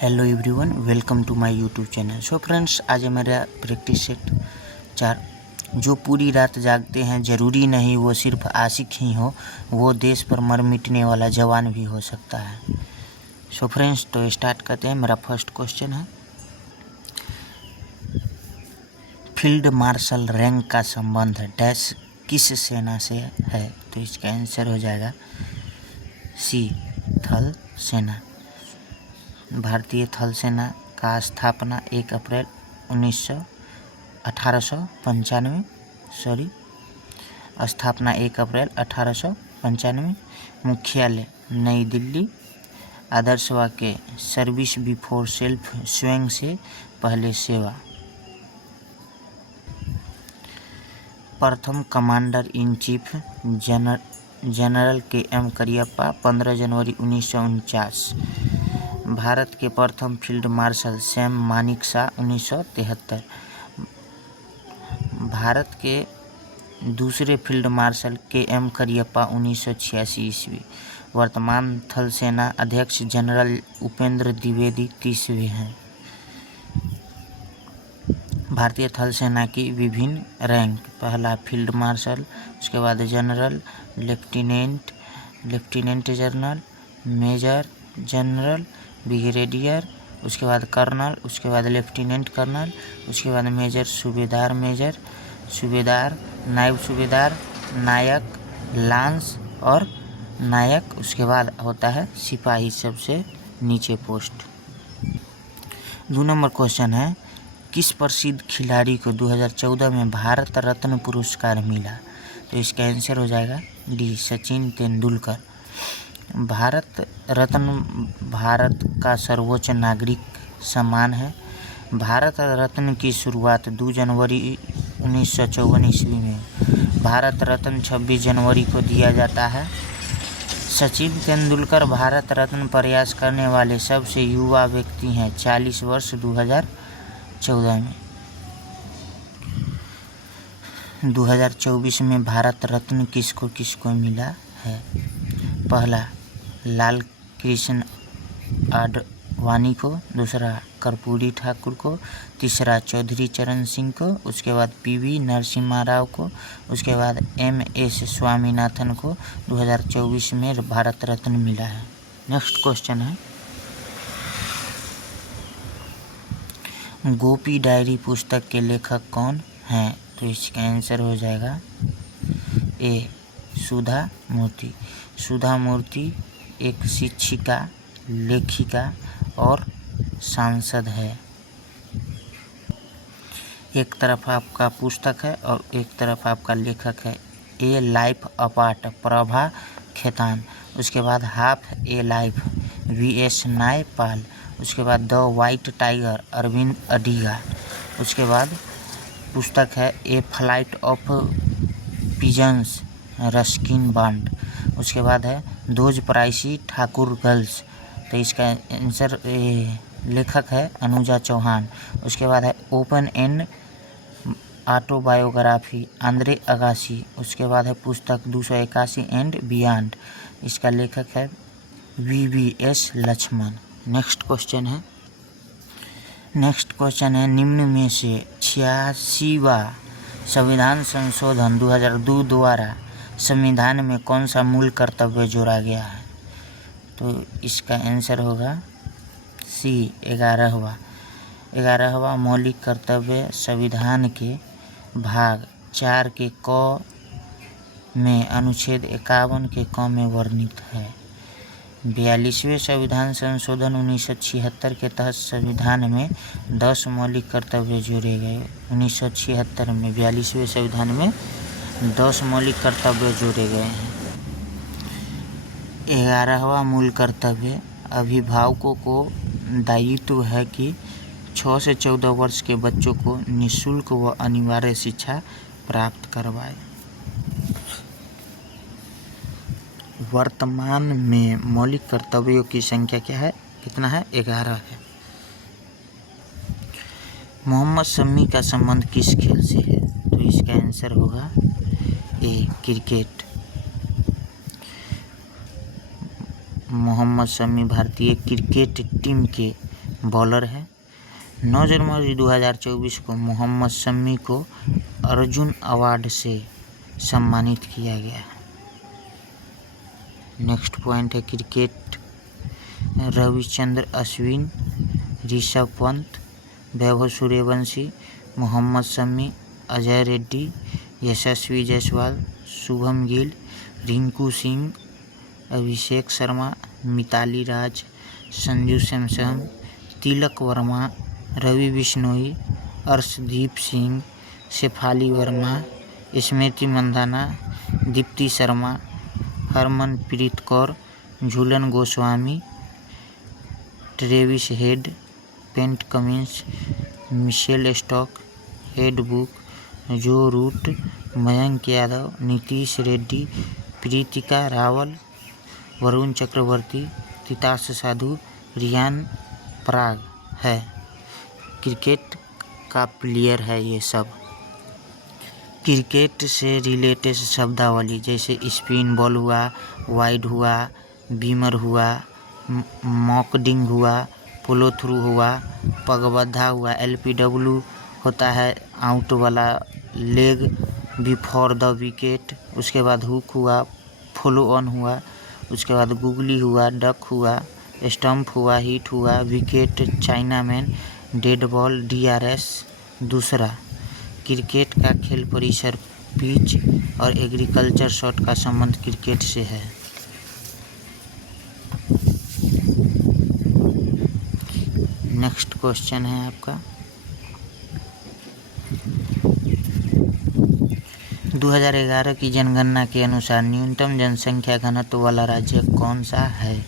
Hello everyone, welcome to my YouTube channel. So friends, आज है मेरा प्रैक्टिस सेट 4। जो पूरी रात जागते हैं ज़रूरी नहीं वो सिर्फ आशिक ही हो, वो देश पर मर मिटने वाला जवान भी हो सकता है। सो फ्रेंड्स, तो स्टार्ट करते हैं। मेरा फर्स्ट क्वेश्चन है, फील्ड मार्शल रैंक का संबंध डैश किस सेना से है? तो इसका आंसर हो जाएगा सी, थल सेना। भारतीय थल सेना का स्थापना 1 अप्रैल 1895 स्थापना 1 अप्रैल 1895। मुख्यालय नई दिल्ली। आदर्श वाक्य सर्विस बिफोर सेल्फ, स्वयं से पहले सेवा। प्रथम commander in chief general KM. Cariappa 15 जनवरी 1949। भारत के प्रथम field marshal Sam Manekshaw 1973। Bharat के दूसरे फील्ड मार्शल के.एम. करियप्पा 1986 ईस्वी। वर्तमान थल सेना अध्यक्ष जनरल उपेंद्र द्विवेदी 30वें हैं। भारतीय थल सेना की विभिन्न रैंक, पहला फील्ड मार्शल, उसके बाद general, lieutenant general, major general, brigadier, उसके बाद कर्नल, उसके बाद लेफ्टिनेंट कर्नल, उसके बाद मेजर, सूबेदार, नायब सूबेदार, नायक, लांस और नायक। उसके बाद होता है सिपाही, सबसे नीचे पोस्ट। 2 नंबर क्वेश्चन है, किस प्रसिद्ध खिलाड़ी को 2014 में भारत रत्न पुरस्कार मिला? तो इसका आंसर हो जाएगा डी, सचिन तेंदुलकर। भारत रत्न भारत का सर्वोच्च नागरिक सम्मान है। भारत रत्न की शुरुआत 2 जनवरी 1954 ईस्वी में। भारत रत्न 26 जनवरी को दिया जाता है। सचिन तेंदुलकर भारत रत्न प्रयास करने वाले सबसे युवा व्यक्ति हैं, 40 वर्ष 2014 में। 2024 में भारत रत्न किसको मिला है? पहला लाल कृष्ण आडवाणी को, दूसरा कर्पूरी ठाकुर को, तीसरा चौधरी चरण सिंह को, उसके बाद पीवी नरसिम्हा राव को, उसके बाद MS स्वामीनाथन को 2024 में भारत रत्न मिला है। नेक्स्ट क्वेश्चन है, गोपी डायरी पुस्तक के लेखक कौन हैं? तो इसका आंसर हो जाएगा ए, सुधा मूर्ति। सुधा मूर्ति एक शिक्षिका, लेखिका और सांसद है। एक तरफ आपका पुस्तक है और एक तरफ आपका लेखक है। A life apart, Prabha Khaitan. उसके बाद half a life, VS Naipaul. उसके बाद the white tiger, Arvind Adiga. उसके बाद पुस्तक है a flight of pigeons, Ruskin Bond. उसके बाद है दोज प्राइसी ठाकुर गर्ल्स। तो इसका आंसर लेखक है अनुजा चौहान। उसके बाद है open and autobiography, Andre Agassi. उसके बाद है पुस्तक 281 एंड बियॉन्ड। इसका लेखक है VVS लक्ष्मण। नेक्स्ट क्वेश्चन है, निम्न में से 86वां संविधान संशोधन 2002 द्वारा संविधान में कौन सा मूल कर्तव्य जोड़ा गया है? तो इसका आंसर होगा सी, 11वां मौलिक कर्तव्य संविधान के भाग 4 के क में अनुच्छेद 51 के क में वर्णित है। 42वें संविधान संशोधन 1976 के तहत संविधान में 10 मौलिक कर्तव्य जोड़े गए। 1976 में 42वें संविधान में 10 मौलिक कर्तव्य जोड़े गए हैं। 11वां मूल कर्तव्य, अभिभावकों को दायित्व है कि 6 से 14 वर्ष के बच्चों को निःशुल्क व अनिवार्य शिक्षा प्राप्त करवाए। वर्तमान में मौलिक कर्तव्यों की संख्या क्या है, कितना है? 11 है। मोहम्मद शमी का संबंध किस खेल से है? तो इसका आंसर होगा ए, क्रिकेट। मोहम्मद शमी भारतीय क्रिकेट टीम के बॉलर है। 9 जनवरी 2024 को मोहम्मद शमी को अर्जुन अवार्ड से सम्मानित किया गया। नेक्स्ट पॉइंट है cricket. Ravichandra Ashwin, Rishabh Pant, Vaibhav Suryavanshi, Mohammed Shami, Ajay Reddy, Yashasvi Jaiswal, Shubham Gill, Rinku Singh, Abhishek Sharma, Mithali Raj, Sanju Samson, Tilak Varma, Ravi Bishnoi, Arshdeep Singh, Shafali Verma, Smriti Mandhana, Deepti Sharma, Harmanpreet Kaur, Jhulan Goswami, Travis Head, Pat Cummins, Mitchell Starc, हेड बुक, जो रूट, मयंक यादव, नीतीश रेड्डी, प्रीतिका रावल, वरुण चक्रवर्ती, तितास साधु, रियान पराग है। क्रिकेट का प्लेयर है ये सब। क्रिकेट से रिलेटेड शब्दावली जैसे स्पिन बॉल हुआ, वाइड हुआ, बीमर हुआ, मॉकडिंग हुआ, पोलो थ्रू हुआ, पगबद्धा हुआ, LPW होता है आउट वाला, लेग बिफोर द विकेट, उसके बाद हुक हुआ, फॉलो ऑन हुआ, उसके बाद गुगली हुआ, डक हुआ, स्टंप हुआ, हिट हुआ, wicket, chinaman, dead ball, DRS। दूसरा, क्रिकेट का खेल परिसर, पिच और एग्रीकल्चर शॉट का संबंध क्रिकेट से है। नेक्स्ट क्वेश्चन है आपका 2011 की जनगणना के अनुसार न्यूनतम जनसंख्या घनत्व वाला राज्य कौन सा है?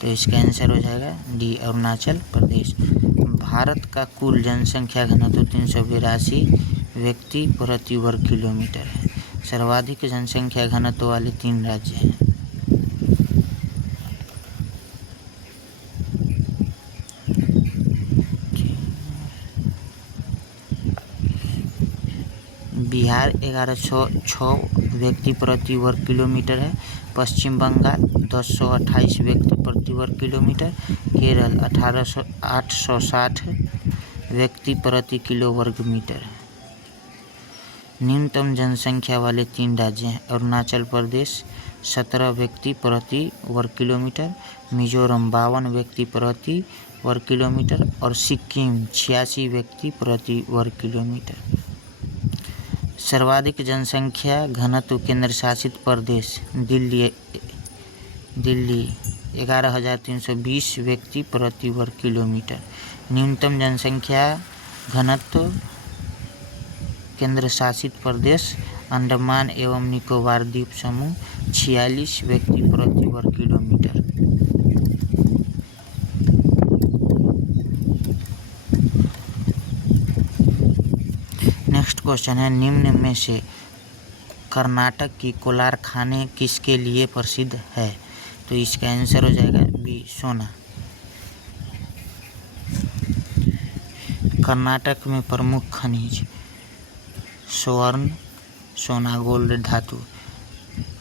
तो इसका आंसर हो जाएगा डी, अरुणाचल प्रदेश। भारत का कुल जनसंख्या घनत्व 382 व्यक्ति प्रति वर्ग किलोमीटर है। सर्वाधिक जनसंख्या घनत्व वाले 3 राज्य हैं। बिहार 1106 व्यक्ति प्रति वर्ग किलोमीटर है। पश्चिम बंगाल 1028 व्यक्ति प्रति वर्ग किलोमीटर। केरल 860 व्यक्ति प्रति किलो वर्ग मीटर है। न्यूनतम जनसंख्या वाले 3 राज्य हैं अरुणाचल प्रदेश 17 व्यक्ति प्रति वर्ग किलोमीटर, मिजोरम 52 व्यक्ति प्रति वर्ग किलोमीटर और सिक्किम 86 व्यक्ति प्रति वर्ग किलोमीटर। सर्वाधिक जनसंख्या घनत्व केंद्र शासित प्रदेश दिल्ली 11,320 व्यक्ति प्रति वर्ग किलोमीटर। न्यूनतम जनसंख्या घनत्व केंद्र शासित प्रदेश अंडमान एवं निकोबार द्वीप समूह 46 व्यक्ति प्रति वर्ग किलोमीटर। नेक्स्ट क्वेश्चन है निम्न में से कर्नाटक की कोलार खाने किसके लिए प्रसिद्ध है? तो इसका आंसर हो जाएगा बी, सोना। कर्नाटक में प्रमुख खनिज स्वर्ण, सोना, गोल्ड धातु।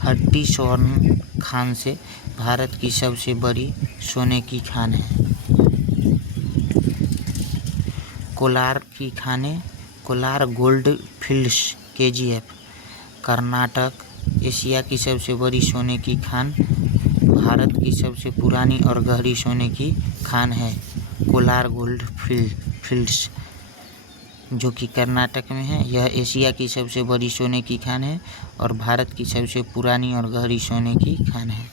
हट्टी स्वर्ण खान से भारत की सबसे बड़ी सोने की खान है। कोलार की खानें Kolar gold fields KGF। Karnataka Asia की सबसे बड़ी सोने की खान, भारत की सबसे पुरानी और गहरी सोने की खान है कोलार गोल्ड फील्ड्स, जो कि कर्नाटक में है। यह एशिया की सबसे बड़ी सोने की खान है और भारत की सबसे पुरानी और गहरी सोने की खान है।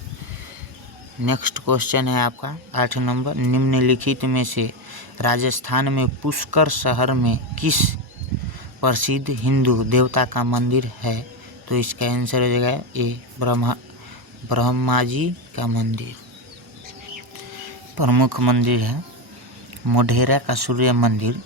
नेक्स्ट क्वेश्चन है आपका 8 नंबर, निम्नलिखित में से राजस्थान में पुष्कर शहर में किस प्रसिद्ध हिंदू देवता का मंदिर है? तो इसका आंसर हो जाएगा ए, ब्रह्मा जी का मंदिर। प्रमुख मंदिर है मोढेरा का सूर्य मंदिर।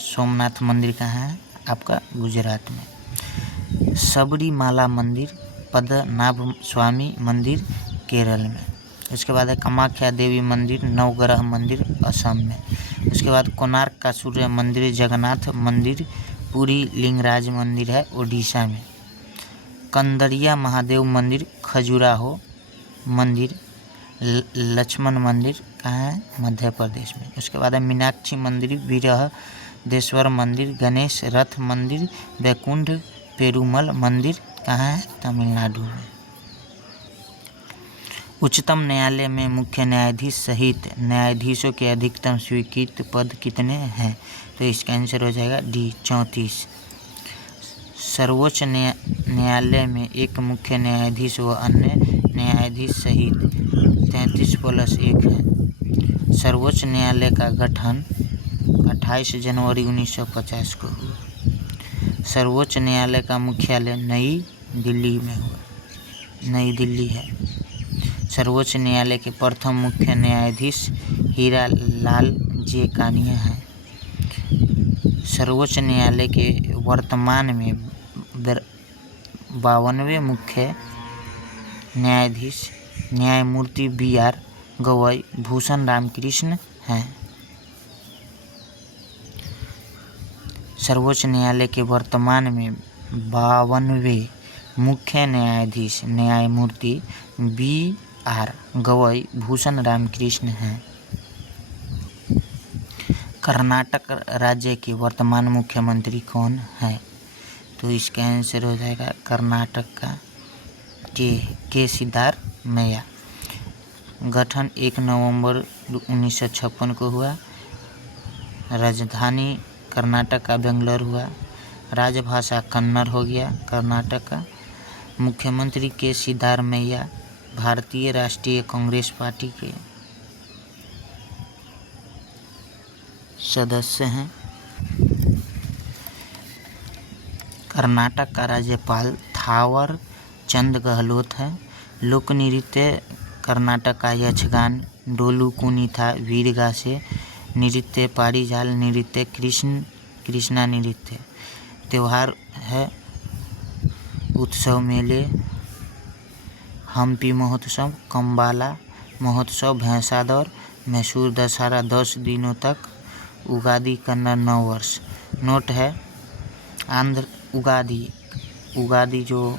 सोमनाथ मंदिर कहाँ है? आपका गुजरात में। सबरीमाला मंदिर, पद्मनाभ स्वामी मंदिर केरल में। उसके बाद है कामाख्या देवी मंदिर, नवग्रह मंदिर असम में। उसके बाद कोणार्क का सूर्य मंदिर, जगन्नाथ मंदिर, पुरी लिंगराज मंदिर है ओडिशा में। कंदरिया महादेव मंदिर, खजुराहो मंदिर, लक्ष्मण मंदिर कहाँ है? मध्य प्रदेश में। उसके बाद है मीनाक्षी मंदिर, बृहदेश्वर मंदिर, गणेश रथ मंदिर, वैकुंठ पेरुमल मंदिर कहाँ है? तमिलनाडु में। उच्चतम न्यायालय में मुख्य न्यायाधीश सहित न्यायाधीशों के अधिकतम स्वीकृत पद कितने हैं? तो इसका आंसर हो जाएगा डी 34। सर्वोच्च न्यायालय में एक मुख्य न्यायाधीश व अन्य न्यायाधीश सहित 33+1 है। सर्वोच्च न्यायालय का गठन 28 जनवरी 1950 को हुआ। सर्वोच्च न्यायालय का मुख्यालय नई दिल्ली में हुआ, नई दिल्ली है। सर्वोच्च न्यायालय के प्रथम मुख्य न्यायाधीश हीरा लाल जे कानिया हैं। सर्वोच्च न्यायालय के वर्तमान में 52वें मुख्य न्यायाधीश न्यायमूर्ति BR गवई भूषण रामकृष्ण हैं। सर्वोच्च न्यायालय के वर्तमान में 52वें मुख्य न्यायाधीश न्यायमूर्ति BR गवई भूषण रामकृष्ण हैं। कर्नाटक राज्य के वर्तमान मुख्यमंत्री कौन है? तो इसका आंसर हो जाएगा कर्नाटक का के सिद्धारमैया। गठन 1 नवंबर 1956 को हुआ। राजधानी कर्नाटक का बेंगलोर हुआ। राजभाषा कन्नड़ हो गया कर्नाटक का। मुख्यमंत्री के सिद्धारमैया भारतीय राष्ट्रीय कांग्रेस पार्टी के सदस्य हैं। कर्नाटक का राज्यपाल थावर चंद गहलोत है। लोक नृत्य कर्नाटक का यक्षगान, डोलू कुनीथा, वीरगासे नृत्य, पारिजाल नृत्य, कृष्णा नृत्य। त्यौहार है उत्सव मेले, हम्पी महोत्सव, कंबाला महोत्सव, भैंसा दौड़, मैसूर दशहरा 10 दिनों तक, उगादी कन्नड़ नव वर्ष। नोट है आंध्र उगादी जो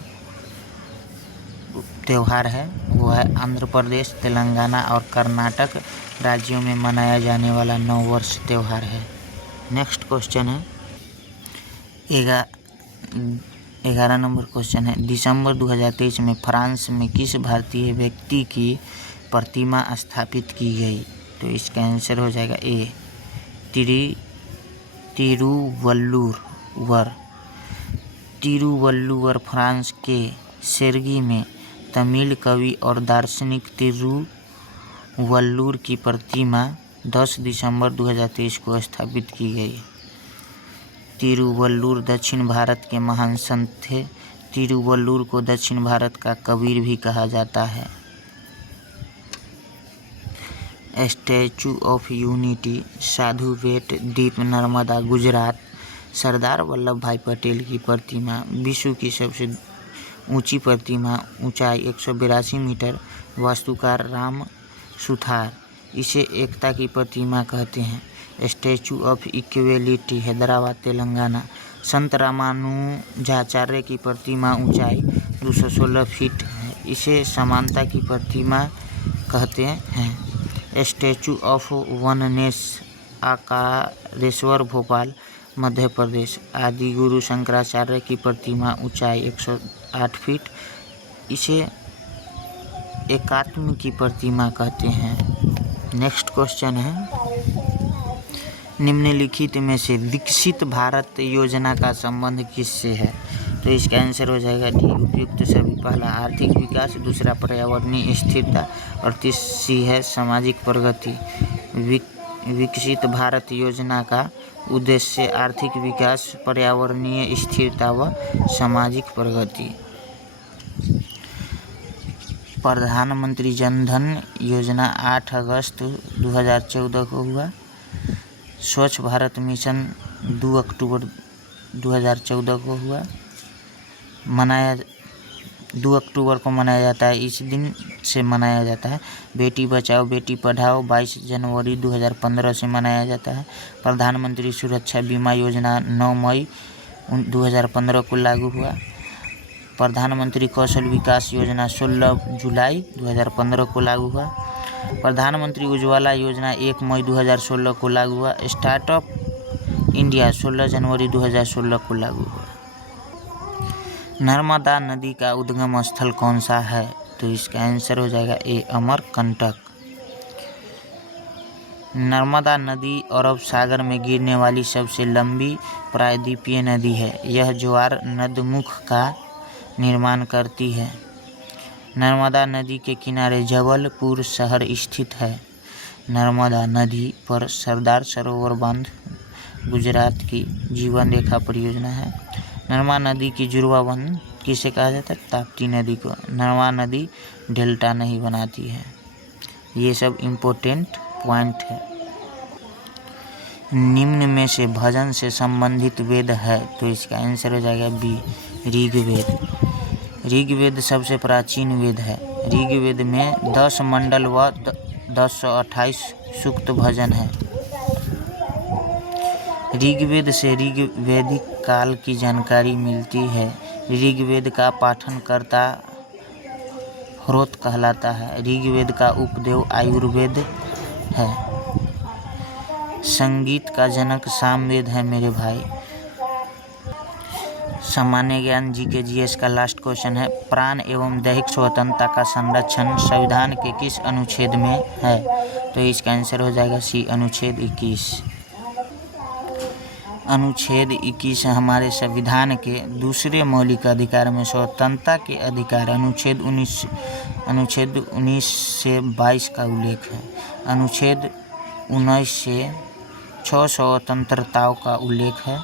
त्यौहार है वो है आंध्र प्रदेश, तेलंगाना और कर्नाटक राज्यों में मनाया जाने वाला नव वर्ष त्यौहार है। नेक्स्ट क्वेश्चन है 11 नंबर क्वेश्चन है, दिसंबर 2023 में फ्रांस में किस भारतीय व्यक्ति की प्रतिमा स्थापित की गई? तो इसका आंसर हो जाएगा ए तिरुवल्लुवर फ्रांस के सेर्गी में तमिल कवि और दार्शनिक तिरुवल्लुर की प्रतिमा 10 दिसंबर 2023 को स्थापित की गई। तिरुवल्लुर दक्षिण भारत के महान संत थे। तिरुवल्लुर को दक्षिण भारत का कबीर भी कहा जाता है। स्टैचू ऑफ यूनिटी साधु बेट द्वीप नर्मदा गुजरात। सरदार वल्लभ भाई पटेल की प्रतिमा विश्व की सबसे ऊंची प्रतिमा, ऊंचाई 182 मीटर, वास्तुकार राम सुथार। इसे एकता की प्रतिमा कहते हैं। Statue of equality Hyderabad Telangana. संत रामानुजाचार्य की प्रतिमा ऊंचाई 216 फीट है। इसे समानता की प्रतिमा कहते हैं। Statue of oneness आकारेश्वर Bhopal Madhya Pradesh. आदि गुरु शंकराचार्य की प्रतिमा ऊंचाई 108 फीट। इसे एकात्म की प्रतिमा कहते हैं। नेक्स्ट क्वेश्चन है, निम्नलिखित में से विकसित भारत योजना का संबंध किससे है? तो इसका आंसर हो जाएगा डी उपयुक्त सभी। पहला आर्थिक विकास, दूसरा पर्यावरणीय स्थिरता और तीसरी है सामाजिक प्रगति। विकसित भारत योजना का उद्देश्य आर्थिक विकास, पर्यावरणीय स्थिरता व सामाजिक प्रगति। प्रधानमंत्री जन धन योजना 8 अगस्त 2014 को हुआ। स्वच्छ भारत मिशन 2 अक्टूबर 2014 को हुआ। 2 अक्टूबर को मनाया जाता है, इस दिन से मनाया जाता है। बेटी बचाओ बेटी पढ़ाओ 22 जनवरी 2015 से मनाया जाता है। प्रधानमंत्री सुरक्षा बीमा योजना 9 मई 2015 को लागू हुआ। प्रधानमंत्री कौशल विकास योजना 16 जुलाई 2015 को लागू हुआ। प्रधानमंत्री उज्ज्वला योजना 1 मई 2016 को लागू हुआ। स्टार्टअप इंडिया 16 जनवरी 2016 को लागू हुआ। नर्मदा नदी का उद्गम स्थल कौन सा है? तो इसका आंसर हो जाएगा ए अमरकंटक। नर्मदा नदी अरब सागर में गिरने वाली सबसे लंबी प्रायद्वीपीय नदी है। यह ज्वार नदमुख का निर्माण करती है। नर्मदा नदी के किनारे जबलपुर शहर स्थित है। नर्मदा नदी पर सरदार सरोवर बांध गुजरात की जीवन रेखा परियोजना है। नर्मदा नदी की जुड़वा बंध किसे कहा जाता है? ताप्ती नदी को। नर्मदा नदी डेल्टा नहीं बनाती है। ये सब इम्पोर्टेंट पॉइंट है। निम्न में से भजन से संबंधित वेद है? तो इसका आंसर हो जाएगा बी ऋग्वेद। ऋग्वेद सबसे प्राचीन वेद है। ऋग्वेद में 10 मंडल व 1028 सूक्त भजन है। ऋग्वेद से ऋग्वैदिक काल की जानकारी मिलती है। ऋग्वेद का पाठन करता होत कहलाता है। ऋग्वेद का उपदेव आयुर्वेद है। संगीत का जनक सामवेद है मेरे भाई। सामान्य ज्ञान जीके जीएस का लास्ट क्वेश्चन है। प्राण एवं दैहिक स्वतंत्रता का संरक्षण संविधान के किस अनुच्छेद में है? तो इसका आंसर हो जाएगा सी अनुच्छेद 21। अनुच्छेद 21 हमारे संविधान के दूसरे मौलिक अधिकार में स्वतंत्रता के अधिकार अनुच्छेद 19 से 22 का उल्लेख है। अनुच्छेद 19 से 6 स्वतंत्रताओं का उल्लेख है।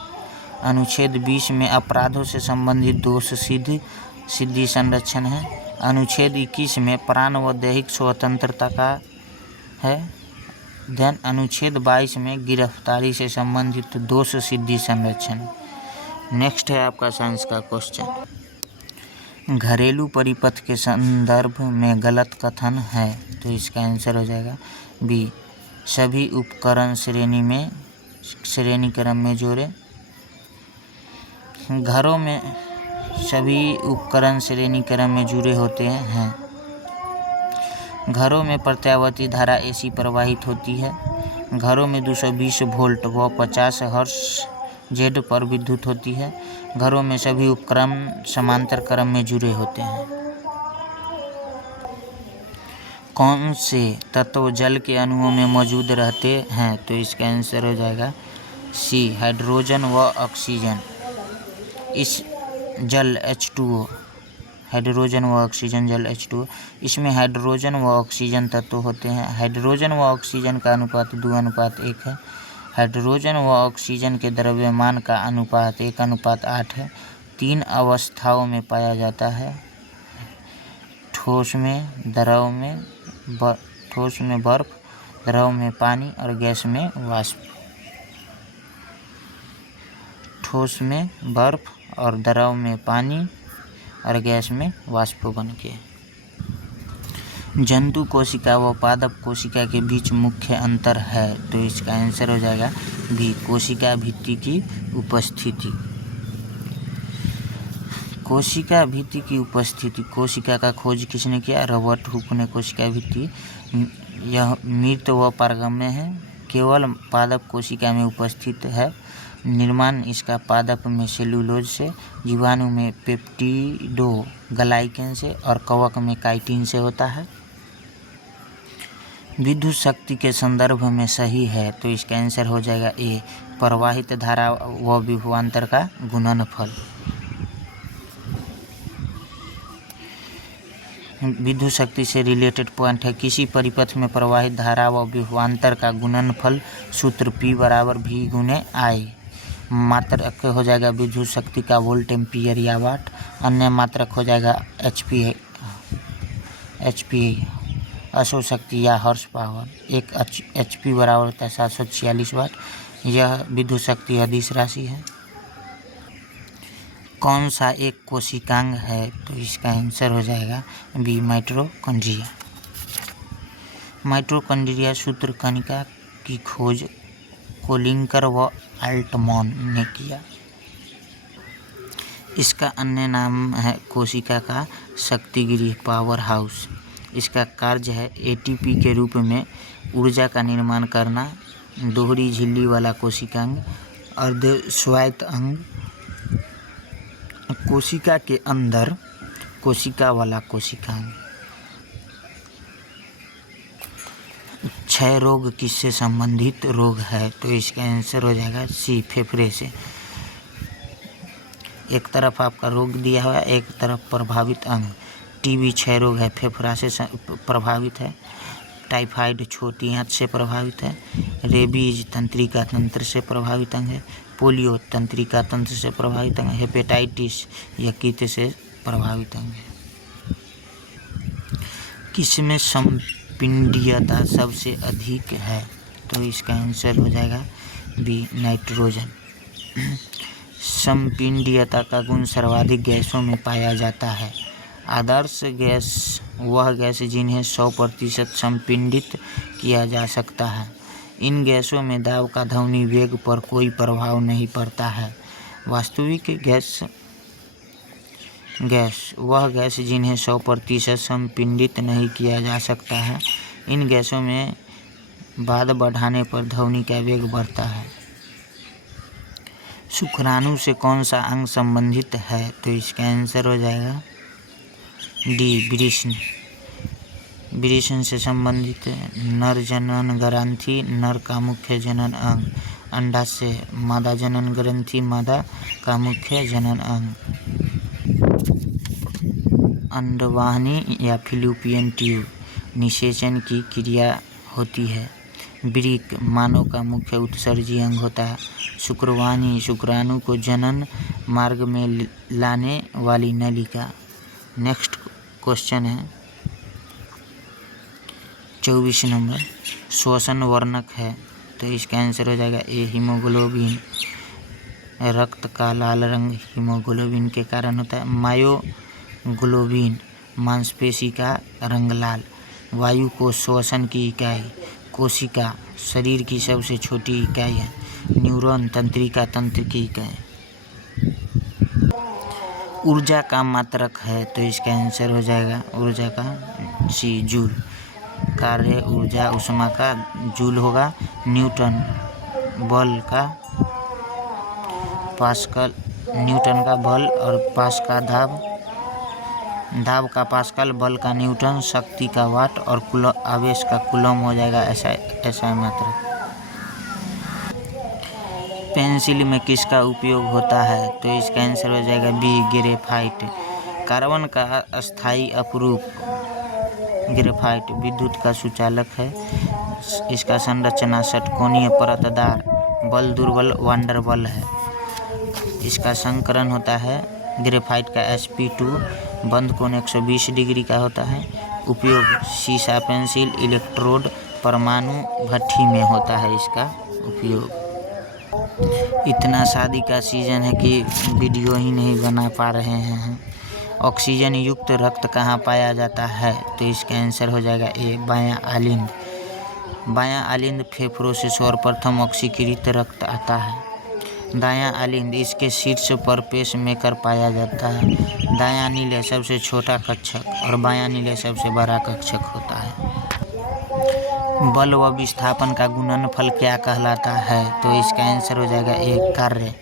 अनुच्छेद 20 में अपराधों से संबंधित दोष सिद्धि संरक्षण है। अनुच्छेद 21 में प्राण व दैहिक स्वतंत्रता का है। देन अनुच्छेद 22 में गिरफ्तारी से संबंधित दोष सिद्धि संरक्षण। नेक्स्ट है आपका साइंस का क्वेश्चन। घरेलू परिपथ के संदर्भ में गलत कथन है। तो इसका आंसर हो जाएगा बी सभी उपकरण श्रेणी क्रम में जोड़े। घरों में सभी उपकरण श्रेणी क्रम में जुड़े होते हैं। घरों में प्रत्यावर्ती धारा एसी प्रवाहित होती है। घरों में 220 वोल्ट व 50 हर्ट्ज जेड पर विद्युत होती है। घरों में सभी उपकरण समांतर क्रम में जुड़े होते हैं। कौन से तत्व जल के अणुओं में मौजूद रहते हैं? तो इसका आंसर हो जाएगा सी हाइड्रोजन व ऑक्सीजन। इस जल H2O हाइड्रोजन व ऑक्सीजन जल H2O इसमें हाइड्रोजन व ऑक्सीजन तत्व होते हैं। हाइड्रोजन व ऑक्सीजन का अनुपात 2:1 है। हाइड्रोजन व ऑक्सीजन के द्रव्यमान का अनुपात 1:8 है। 3 अवस्थाओं में पाया जाता है। ठोस में बर्फ, द्रव में पानी और गैस में वाष्प। ठोस में बर्फ और द्रव में पानी और गैस में वाष्प बनके। जंतु कोशिका व पादप कोशिका के बीच मुख्य अंतर है। तो इसका आंसर हो जाएगा बी कोशिका भित्ति की उपस्थिति। कोशिका भित्ति की उपस्थिति। कोशिका का खोज किसने किया? रॉबर्ट हुक ने कोशिका भित्ति। यह मृत व पारगम्य है। केवल पादप कोशिका में उपस्थित है। निर्माण इसका पादप में सेलुलोज से, जीवाणु में पेप्टिडोग्लाइकन से और कवक में काइटिन से होता है। विद्युत शक्ति के संदर्भ में सही है। तो इसका आंसर हो जाएगा ए प्रवाहित धारा व विभवांतर का गुणनफल। विद्युत शक्ति से रिलेटेड पॉइंट है। किसी परिपथ में प्रवाहित धारा व विभवांतर का गुणनफल सूत्र P = V × I। मात्रक हो जाएगा विद्युत शक्ति का वोल्ट एम्पीयर या वाट। अन्य मात्रक हो जाएगा HP अशोक शक्ति या हॉर्स पावर। एक HP बराबर होता है 746 वाट। यह विद्युत शक्ति अदिश राशि है। कौन सा एक कोशिकांग है? तो इसका आंसर हो जाएगा बी माइटोकॉन्ड्रिया। माइटोकॉन्ड्रिया सूत्र कणिका की खोज कोलिंकर व अल्टमैन ने किया। इसका अन्य नाम है कोशिका का शक्तिगृह पावर हाउस। इसका कार्य है एटीपी के रूप में ऊर्जा का निर्माण करना। दोहरी झिल्ली वाला कोशिकांग, अर्धस्वायत्त अंग, कोशिका के अंदर कोशिका वाला कोशिकांग। क्षय रोग किससे संबंधित रोग है? तो इसका आंसर हो जाएगा सी, फेफड़े से। एक तरफ आपका रोग दिया हुआ है, एक तरफ प्रभावित अंग। टीबी क्षय रोग है, फेफड़ा से प्रभावित है। टाइफाइड छोटी आंत से प्रभावित है। रेबीज तंत्रिका तंत्र से प्रभावित अंग है। पोलियो तंत्रिका तंत्र से प्रभावित अंग है। हेपेटाइटिस यकृत से प्रभावित अंग है। किसमें संपिंडीयता सबसे अधिक है? तो इसका आंसर हो जाएगा बी, नाइट्रोजन। संपिंडीयता का गुण सर्वाधिक गैसों में पाया जाता है। आदर्श गैस वह गैस जिन्हें 100% संपिंडित किया जा सकता है। इन गैसों में दाब का ध्वनि वेग पर कोई प्रभाव नहीं पड़ता है। वास्तविक गैस वह गैस जिन्हें 100% संपिंडित नहीं किया जा सकता है। इन गैसों में बाद बढ़ाने पर ध्वनि का वेग बढ़ता है। शुक्राणु से कौन सा अंग संबंधित है? तो इसका आंसर हो जाएगा डी, वृषण। वृषण से संबंधित नर जनन ग्रंथि, नर का मुख्य जनन अंग। अंडाशय मादा जनन ग्रंथि, मादा का मुख्य जनन अंग। अंडवाहिनी या फिलिपियन ट्यूब निषेचन की क्रिया होती है। वृक्क मानव का मुख्य उत्सर्जी अंग होता है। शुक्रवाहिनी शुक्राणु को जनन मार्ग में लाने वाली नलिका। नेक्स्ट क्वेश्चन है 24 नंबर। श्वसन वर्णक है, तो इसका आंसर हो जाएगा ए, हीमोग्लोबिन। रक्त का लाल रंग हीमोग्लोबिन के कारण होता है। मायोग्लोबिन मांसपेशी का रंग लाल। वायु को श्वसन की इकाई। कोशिका शरीर की सबसे छोटी इकाई है। न्यूरॉन तंत्रिका तंत्र की इकाई। ऊर्जा का मात्रक है, तो इसका आंसर हो जाएगा ऊर्जा का सी, जूल। कार्य ऊर्जा उष्मा का जूल होगा। न्यूटन बल का पास्कल, न्यूटन का बल और पास का दाब का पास्कल, बल का न्यूटन, शक्ति का वाट और आवेश का कूलम हो जाएगा ऐसा मात्रक। पेंसिल में किसका उपयोग होता है? तो इसका आंसर हो जाएगा बी, ग्रेफाइट। कार्बन का अस्थायी अपरूप ग्रेफाइट विद्युत का सुचालक है। इसका संरचना षटकोणीय परतदार बल दुर्बल वांडरबल है। इसका संकरण होता है ग्रेफाइट का sp2, बंद कोण 120 डिग्री का होता है। उपयोग शीशा, पेंसिल, इलेक्ट्रोड, परमाणु भट्ठी में होता है इसका उपयोग। इतना शादी का सीजन है कि वीडियो ही नहीं बना पा रहे हैं। ऑक्सीजन युक्त रक्त कहाँ पाया जाता है? तो इसका आंसर हो जाएगा ए, बायां आलिंद। बायां आलिंद फेफड़ों से सर्वप्रथम ऑक्सीकृत रक्त आता है। दायां आलिंद इसके शीर्ष पर पेसमेकर पाया जाता है। दायां नीले सबसे छोटा कक्षक और बायां नीले सबसे बड़ा कक्षक होता है। बल व विस्थापन का गुणनफल क्या कहलाता है? तो इसका आंसर हो जाएगा ए, कार्य।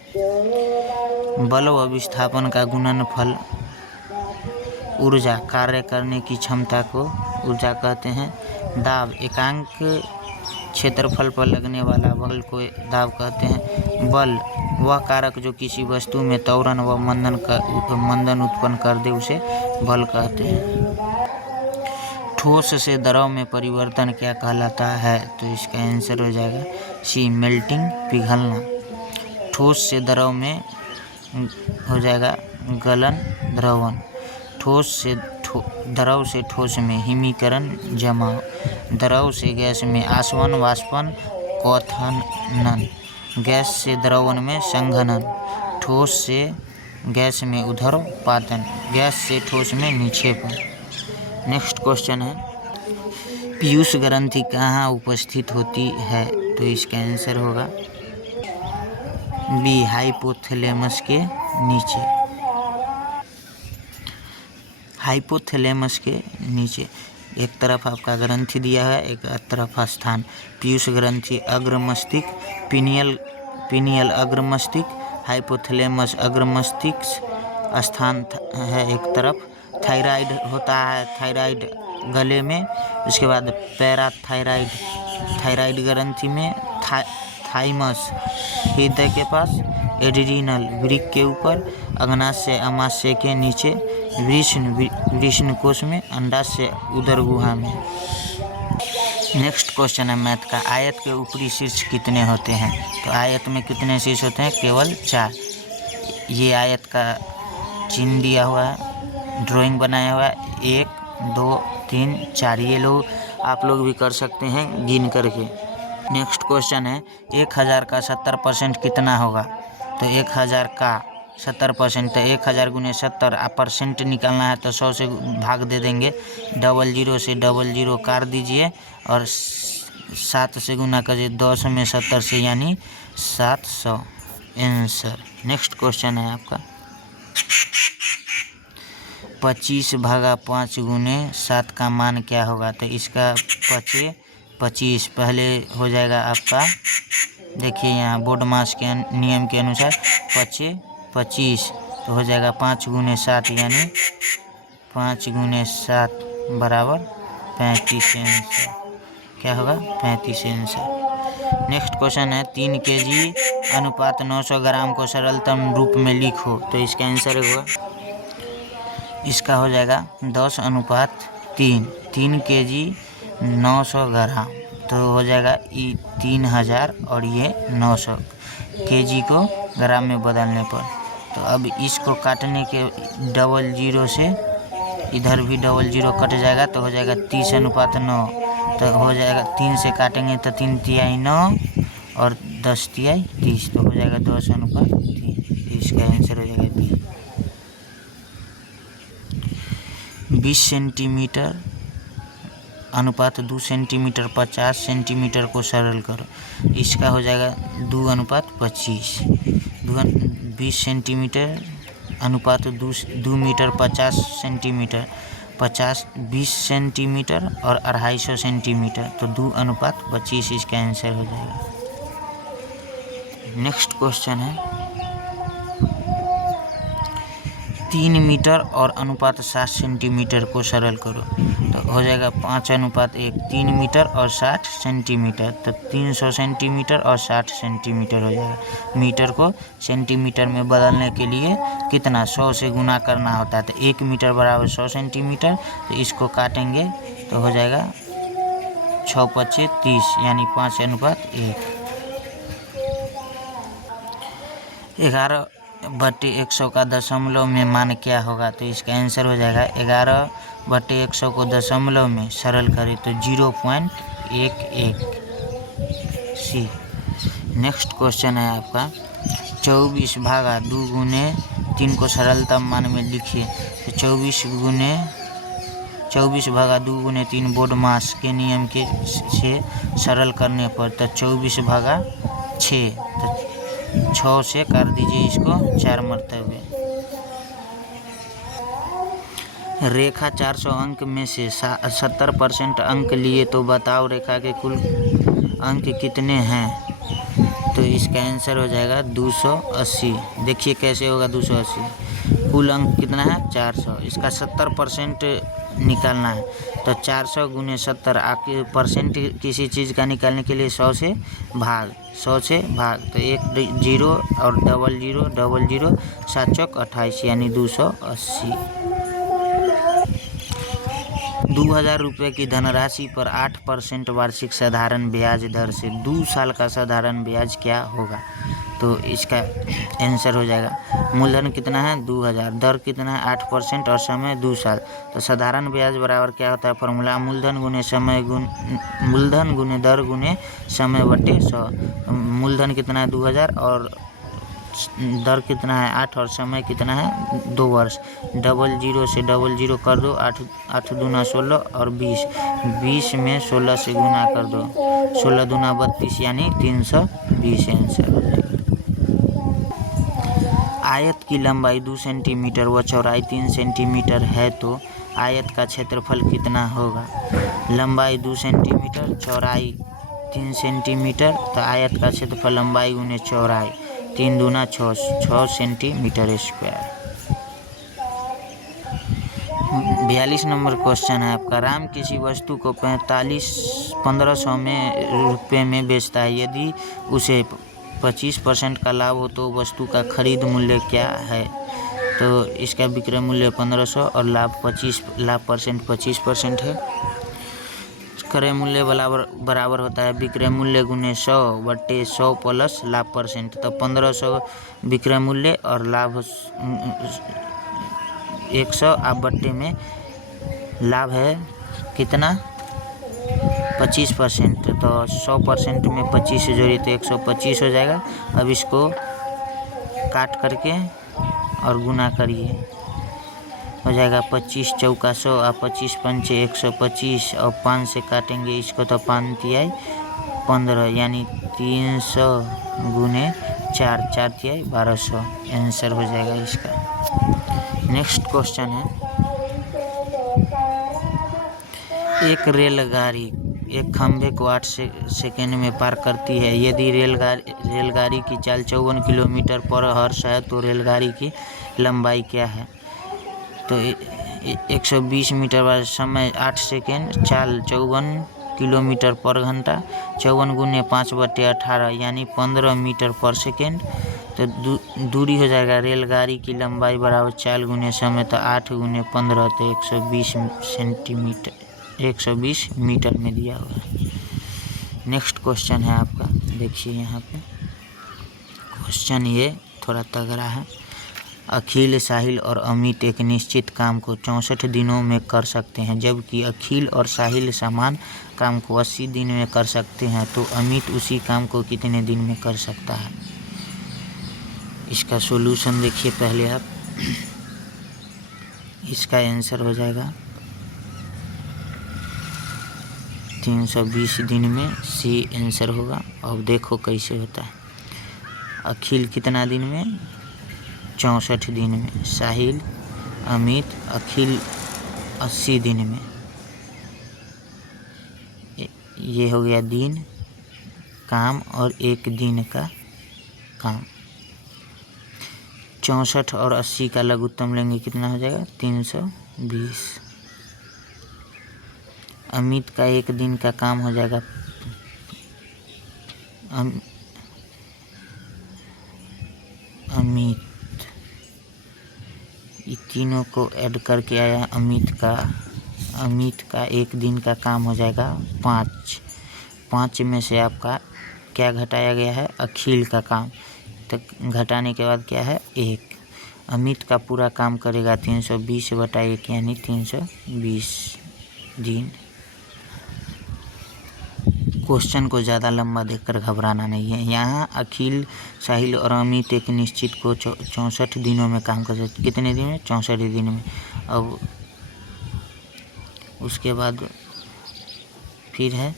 बल व विस्थापन का गुणनफल ऊर्जा, कार्य करने की क्षमता को ऊर्जा कहते हैं। दाब एकांक क्षेत्रफल पर लगने वाला बल को दाब कहते हैं। बल वह कारक जो किसी वस्तु में त्वरण व मंदन उत्पन्न कर दे उसे बल कहते हैं। ठोस से द्रव में परिवर्तन क्या कहलाता है? तो इसका आंसर हो जाएगा सी, मेल्टिंग, पिघलना। ठोस से द्रव में हो जाएगा गलन, द्रवण। ठोस से द्रव से ठोस में हिमीकरण, जमाव। द्रव से गैस में आसवन, वाष्पन, क्वथनन। गैस से द्रवण में संघनन। ठोस से गैस में ऊर्ध्वपातन। गैस से ठोस में निक्षेपण। नेक्स्ट क्वेश्चन है पीयूष ग्रंथि कहाँ उपस्थित होती है? तो इसका आंसर होगा बी, हाइपोथैलेमस के नीचे। हाइपोथैलेमस के नीचे। एक तरफ आपका ग्रंथि दिया है, एक तरफ स्थान। पीयूष ग्रंथि अग्र मस्तिष्क, पीनियल अग्र मस्तिष्क, हाइपोथैलेमस अग्र मस्तिष्क स्थान है एक तरफ। थायराइड होता है, थायराइड गले में। उसके बाद पैराथायराइड थायराइड ग्रंथि में, थाइमस हृदय के पास, एड्रिनल वृक्क के ऊपर, अग्नाशय अमाशय के नीचे, वृषण कोश में, अंडाशय उदर गुहा में। नेक्स्ट क्वेश्चन है मैथ का। आयत के ऊपरी शीर्ष कितने होते हैं? तो आयत में कितने शीर्ष होते हैं? केवल 4। ये आयत का चिन्ह दिया हुआ है, ड्राइंग बनाया हुआ है, 1 2 3 4। ये लोग आप लोग भी कर सकते हैं गिन करके। नेक्स्ट क्वेश्चन है 1000 का 70% कितना होगा? तो 1000 का 70%, तो 1000 गुने 70 परसेंट निकालना है तो 100 से भाग दे देंगे। 00 से 00 काट दीजिए और 7 से गुना करिए 10 में 70 से, यानी 700 आंसर। नेक्स्ट क्वेश्चन है आपका 25 भागा 5 गुने 7 का मान क्या होगा? तो इसका 25 पहले हो जाएगा आपका, देखिए यहाँ बोर्ड मास के नियम के अनुसार 25 तो हो जाएगा 5 गुने 7, यानी 5 गुने 7 बराबर 35 आंसर। क्या होगा? 35 आंसर। नेक्स्ट क्वेश्चन है 3 kg अनुपात 900 ग्राम को सरलतम रूप में लिखो। तो इसका आंसर होगा, इसका हो जाएगा 10:3। 3 kg 900 ग्राम तो हो जाएगा 3000 और ये 900 kg को ग्राम में बदलने पर। तो अब इसको काटने के 00 से इधर भी 00 कट जाएगा तो हो जाएगा 30:9। तो हो जाएगा 3 से काटेंगे तो 3 तिहाई 9 और 10 तिहाई 30, तो हो जाएगा 10:3। इसका आंसर हो जाएगा 20 सेंटीमीटर अनुपात 2 सेंटीमीटर 50 सेंटीमीटर को सरल करो। इसका हो जाएगा 2:25। 20 सेंटीमीटर अनुपात 2 मीटर 50 सेंटीमीटर, 20 सेंटीमीटर और 250 सेंटीमीटर, तो 2:25 इसका आंसर हो जाएगा। नेक्स्ट क्वेश्चन है 3 मीटर और अनुपात 7 सेंटीमीटर को सरल करो। तो हो जाएगा 5:1। 3 मीटर और 60 सेंटीमीटर, तो 300 सेंटीमीटर और 60 सेंटीमीटर हो जाएगा। मीटर को सेंटीमीटर में बदलने के लिए कितना? 100 से गुना करना होता है। तो 1 मीटर बराबर 100 सेंटीमीटर, तो इसको काटेंगे तो हो जाएगा 6×5 = 30, यानी 5:1। 11/100 का दशमलव में मान क्या होगा? तो इसका आंसर हो जाएगा 11/100 को दशमलव में सरल करें तो 0.11 सी। नेक्स्ट क्वेश्चन है आपका 24 भागा 2 गुने 3 को सरलतम मान में लिखिए। तो 24 भागा 2 गुने 3 बोर्ड मास के नियम के से सरल करने पर तो 24 भागा 6, तो 6 से कर दीजिए इसको 4 मरतबे। रेखा 400 अंक में से 70% अंक लिए तो बताओ रेखा के कुल अंक कितने हैं? तो इसका आंसर हो जाएगा 280। देखिए कैसे होगा 280। कुल अंक कितना है? 400। इसका 70% निकालना है तो 400 गुने 70। आपके परसेंट किसी चीज़ का निकालने के लिए 100 से भाग तो 1 0 और 00 7 चौक 28, यानी 280। 2000 रुपये की धनराशि पर 8% वार्षिक साधारण ब्याज दर से 2 साल का साधारण ब्याज क्या होगा? तो इसका आंसर हो जाएगा मूलधन कितना है? 2000, दर कितना है? 8% और समय 2 साल। तो साधारण ब्याज बराबर क्या होता है? फॉर्मूला मूलधन गुने दर गुने समय बटे 100। तो मूलधन कितना है? 2000 और दर कितना है? 8 और समय कितना है? 2 वर्ष। 00 से 00 कर दो, 8 दूना 16 और 20 में 16 से गुना कर दो, 16 दूना 32, यानी 320 आंसर हो जाएगा। आयत की लंबाई 2 सेंटीमीटर व चौड़ाई 3 सेंटीमीटर है तो आयत का क्षेत्रफल कितना होगा? लंबाई 2 सेंटीमीटर, चौड़ाई 3 सेंटीमीटर, तो आयत का क्षेत्रफल लंबाई गुने चौड़ाई 3 दूना 6 सेंटीमीटर स्क्वायर। 42 नंबर क्वेश्चन है आपका। राम किसी वस्तु को 1500 रुपये में बेचता है। यदि उसे 25% का लाभ हो तो वस्तु का खरीद मूल्य क्या है? तो इसका विक्रय मूल्य 1500 और लाभ 25% है। क्रय मूल्य बराबर होता है विक्रय मूल्य गुने 100/100 प्लस लाभ परसेंट। तो 1500 विक्रय मूल्य और लाभ 100 आप बट्टे में लाभ है कितना? 25%। तो 100% में 25 से जोड़िए तो 125 हो जाएगा। अब इसको काट करके और गुना करिए, हो जाएगा 25 चौका 100 और 25 पंचे 125 और 5 से काटेंगे इसको तो 5 तिहाई 15 यानी 300 गुने 4 तिहाई 1200 आंसर हो जाएगा इसका। नेक्स्ट क्वेश्चन है, एक रेलगाड़ी एक खंभे को 8 सेकेंड में पार करती है। यदि रेलगाड़ी की चाल 54 किलोमीटर पर हॉर्स है तो रेलगाड़ी की लंबाई क्या है? तो 120 मीटर वाला समय 8 सेकेंड, चाल 54 किलोमीटर पर घंटा, 54 गुने 5/18 यानी 15 मीटर पर सेकेंड। तो दूरी हो जाएगा रेलगाड़ी की लंबाई बराबर चाल गुने समय, तो 8 गुने 15 तो 120 मीटर में दिया हुआ है। नेक्स्ट क्वेश्चन है आपका, देखिए यहाँ पे क्वेश्चन ये थोड़ा तगड़ा है। अखिल, साहिल और अमित एक निश्चित काम को 64 दिनों में कर सकते हैं, जबकि अखिल और साहिल समान काम को 80 दिन में कर सकते हैं। तो अमित उसी काम को कितने दिन में कर सकता है? इसका सॉल्यूशन देखिए पहले आप। इसका आंसर हो जाएगा 320 दिन में, सी आंसर होगा। अब देखो कैसे होता है। अखिल कितना दिन में? 64 दिन में। साहिल, अमित, अखिल 80 दिन में। ये हो गया दिन काम और एक दिन का काम। 64 और 80 का लघुत्तम लेंगे कितना हो जाएगा? 320। अमित का एक दिन का काम हो जाएगा अमित, ये तीनों को ऐड करके आया अमित का एक दिन का काम हो जाएगा 5। 5 में से आपका क्या घटाया गया है? अखिल का काम, तो घटाने के बाद क्या है? 1। अमित का पूरा काम करेगा 320/1 यानी 320 दिन। क्वेश्चन को ज़्यादा लंबा देखकर घबराना नहीं है। यहाँ अखिल, साहिल और अमित एक निश्चित को 64 दिनों में काम कर सकते। कितने दिन में? 64 दिन में। अब उसके बाद फिर है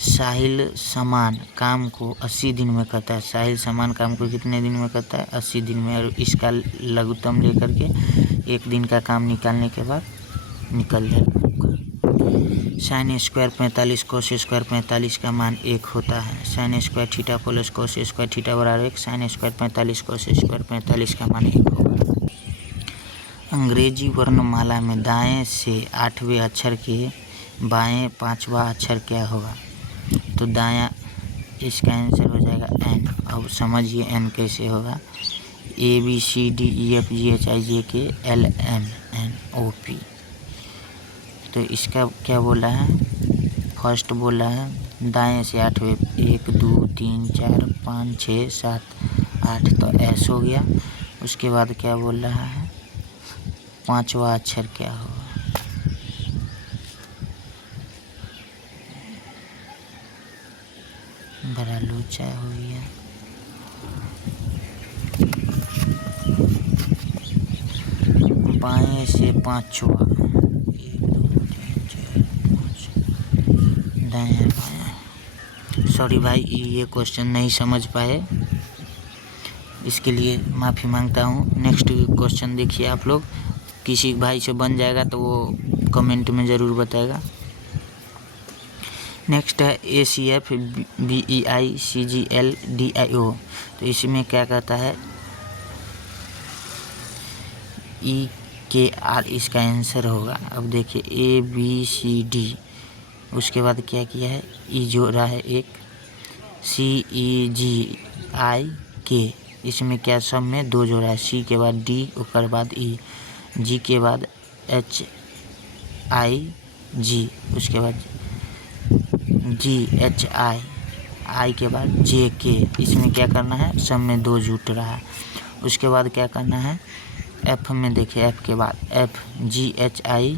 साहिल समान काम को 80 दिन में करता है। साहिल समान काम को कितने दिन में करता है? 80 दिन में। और इसका लघुत्तम लेकर के एक दिन का काम निकालने के बाद निकल जाएगा। साइन स्क्वायर 45 कोस स्क्वायर 45 का मान 1 होता है। Sine square theta plus cos square theta बराबर 1। साइन स्क्वायर 45 कोस स्क्वायर 45 का मान 1 होगा। अंग्रेजी वर्णमाला में दाएं से 8वें अक्षर के बाएं 5वां अक्षर क्या होगा? तो दायां, इसका आंसर हो जाएगा एन। अब समझिए एन कैसे होगा। ABCDEFGHIJKLMNOP। तो इसका क्या बोला है? फर्स्ट बोला है दाएं से 8वें 1 2 3 4 5 6 7 8 तो एस हो गया। उसके बाद क्या बोल रहा है? 5वां अक्षर क्या होगा? बड़ा लूचा हो गया। बाएं से 5वां 1 2 3 4 5 दाएं बाएं। सॉरी भाई, ये क्वेश्चन नहीं समझ पाए, इसके लिए माफ़ी मांगता हूँ। नेक्स्ट क्वेश्चन देखिए आप लोग। किसी भाई से बन जाएगा तो वो कमेंट में ज़रूर बताएगा। नेक्स्ट है ACF BEI CGL DIO। तो इसमें क्या कहता है EKR इसका आंसर होगा। अब देखिए ABCD, उसके बाद क्या किया है E जोड़ा है एक, CEGIK, इसमें क्या सब में 2 जोड़ा है, C के बाद D उसके बाद E, G के बाद HIG, उसके बाद GHI, I के बाद JK, इसमें क्या करना है सब में 2 जुट रहा है। उसके बाद क्या करना है F में देखिए F के बाद F GHI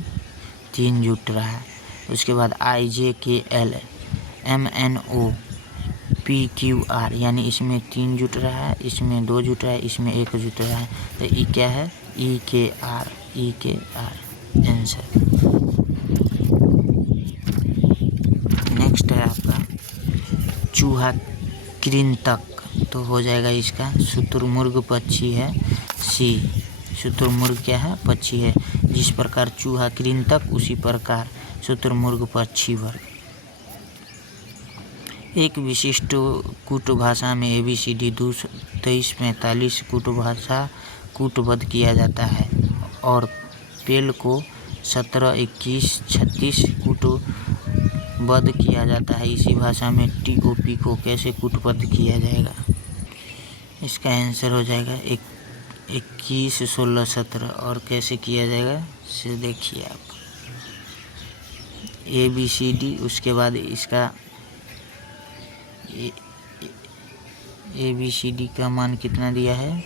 3 जुट रहा है। उसके बाद IJKL MNO PQR, यानी इसमें 3 जुट रहा है, इसमें 2 जुट रहा है, इसमें 1 जुट रहा है। तो ये क्या है EKR आंसर। नेक्स्ट है आपका चूहा कृंतक, तो हो जाएगा इसका शुतुरमुर्ग पक्षी है C। शुतुरमुर्ग क्या है पक्षी है। जिस प्रकार चूहा कृंतक उसी प्रकार शुतुरमुर्ग पक्षी वर्ग। एक विशिष्ट कूटभाषा में ABCD 23-45 कूटभाषा कूटबद्ध किया जाता है और पेल को 17-21-36 कूटबद्ध किया जाता है। इसी भाषा में TOP को कैसे कूटबद्ध किया जाएगा? इसका आंसर हो जाएगा 21, 16, 17। और कैसे किया जाएगा इसे देखिए आप। ABCD, उसके बाद इसका ABCD का मान कितना दिया है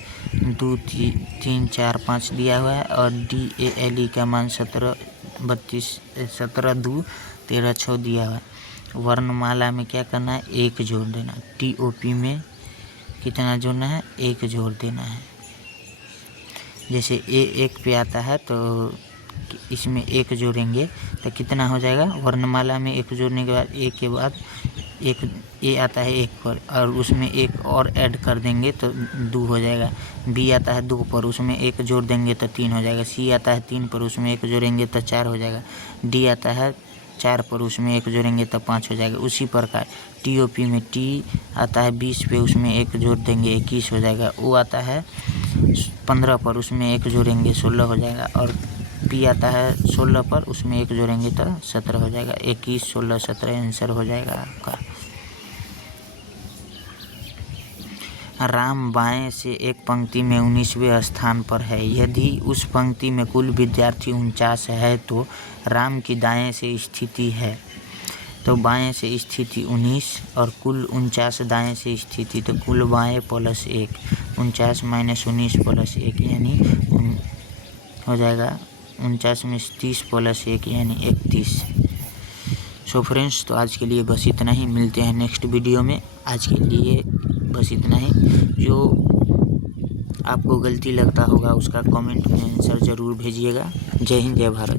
2, 3, 4, 5 दिया हुआ है और DALE का मान 17, 2, 13, 6 दिया हुआ है। वर्णमाला में क्या करना है 1 जोड़ देना। TOP में कितना जोड़ना है 1 जोड़ देना है। जैसे A1 पे आता है तो इसमें 1 जोड़ेंगे तो कितना हो जाएगा, वर्णमाला में 1 जोड़ने के बाद A के बाद एक A आता है 1 पर और उसमें 1 और ऐड कर देंगे तो 2 हो जाएगा। B आता है 2 पर, उसमें 1 जोड़ देंगे तो 3 हो जाएगा। C आता है 3 पर, उसमें 1 जोड़ेंगे तो 4 हो जाएगा। D आता है 4 पर, उसमें 1 जोड़ेंगे तो 5 हो जाएगा। उसी प्रकार TOP में T आता है 20 पे, उसमें 1 जोड़ देंगे 21 हो जाएगा। O आता है 15 पर, उसमें 1 जोड़ेंगे 16 हो जाएगा। और P आता है 16 पर, उसमें 1 जोड़ेंगे तो 17 हो जाएगा। 21, 16, 17 आंसर हो जाएगा आपका। राम बाएं से एक पंक्ति में 19वें स्थान पर है। यदि उस पंक्ति में कुल विद्यार्थी 49 है तो राम की दाएं से स्थिति है। तो बाएं से स्थिति 19 और कुल 49 दाएं से स्थिति, तो कुल बाएं प्लस 1, 49 माइनस 19 प्लस 1 यानी हो जाएगा 49 में 30 प्लस 1 यानी 31। सो फ्रेंड्स, तो आज के लिए बस इतना ही। मिलते हैं नेक्स्ट वीडियो में। आज के लिए बस इतना ही। जो आपको गलती लगता होगा उसका कमेंट में आंसर ज़रूर भेजिएगा। जय हिंद, जय भारत।